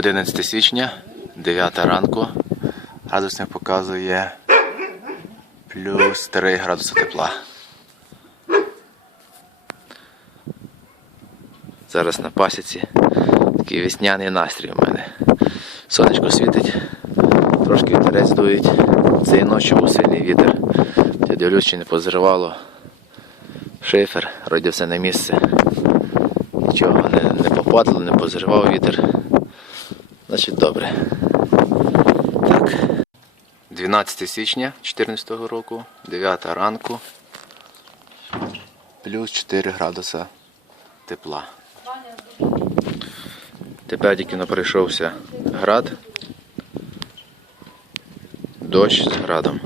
11 січня, 9 ранку. Градусник показує плюс 3 градуси тепла. Зараз на пасіці. Такий весняний настрій у мене. Сонечко світить, трошки вітерець дують. Цієї ночі був сильний вітер. Я дивлюсь, чи не позривало. Шифер, вроді все на місце. Нічого не, не попадало, не позривав вітер. Значить добре. Так. 12 січня 2014 року, 9 ранку, плюс 4 градуса тепла. Тепер тільки прийшовся град, дощ з градом.